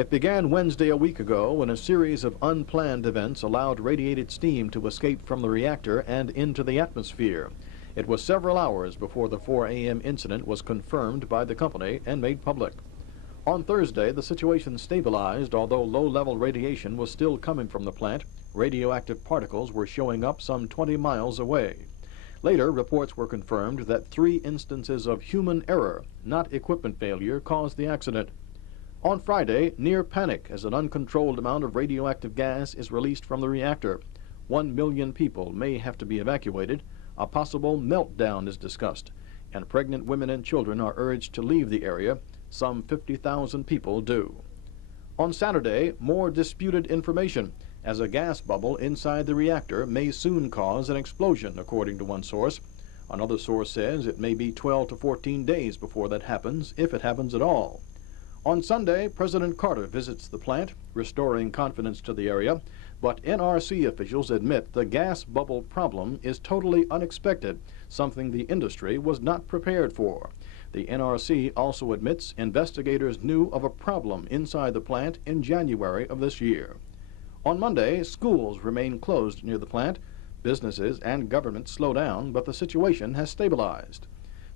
It began Wednesday a week ago when a series of unplanned events allowed radiated steam to escape from the reactor and into the atmosphere. It was several hours before the 4 a.m. incident was confirmed by the company and made public. On Thursday, the situation stabilized, although low-level radiation was still coming from the plant. Radioactive particles were showing up some 20 miles away. Later, reports were confirmed that 3 instances of human error, not equipment failure, caused the accident. On Friday, near panic as an uncontrolled amount of radioactive gas is released from the reactor. 1 million people may have to be evacuated. A possible meltdown is discussed, and pregnant women and children are urged to leave the area. Some 50,000 people do. On Saturday, more disputed information, as a gas bubble inside the reactor may soon cause an explosion, according to one source. Another source says it may be 12 to 14 days before that happens, if it happens at all. On Sunday, President Carter visits the plant, restoring confidence to the area, but NRC officials admit the gas bubble problem is totally unexpected, something the industry was not prepared for. The NRC also admits investigators knew of a problem inside the plant in January of this year. On Monday, schools remain closed near the plant. Businesses and government slow down, but the situation has stabilized.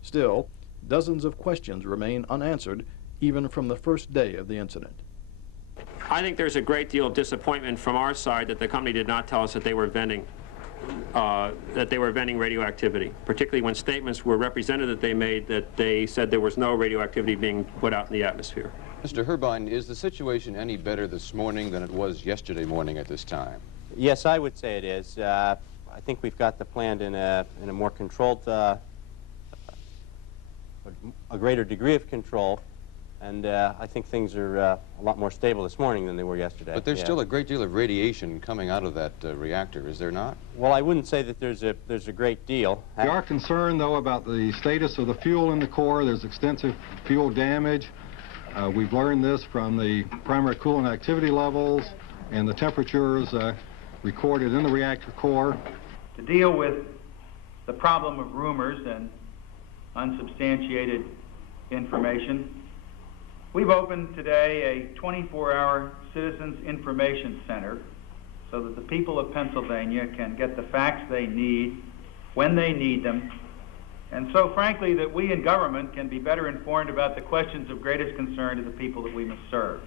Still, dozens of questions remain unanswered, even from the first day of the incident. I think there's a great deal of disappointment from our side that the company did not tell us that they were venting radioactivity, particularly when statements were represented that they made that they said there was no radioactivity being put out in the atmosphere. Mr. Herbine, is the situation any better this morning than it was yesterday morning at this time? Yes, I would say it is. I think we've got the plant in a more controlled, a greater degree of control. And I think things are a lot more stable this morning than they were yesterday. But there's still a great deal of radiation coming out of that reactor, is there not? Well, I wouldn't say that there's a great deal. We are concerned, though, about the status of the fuel in the core. There's extensive fuel damage. We've learned this from the primary coolant activity levels and the temperatures recorded in the reactor core. To deal with the problem of rumors and unsubstantiated information, we've opened today a 24-hour Citizens Information Center so that the people of Pennsylvania can get the facts they need when they need them, and so frankly that we in government can be better informed about the questions of greatest concern to the people that we must serve.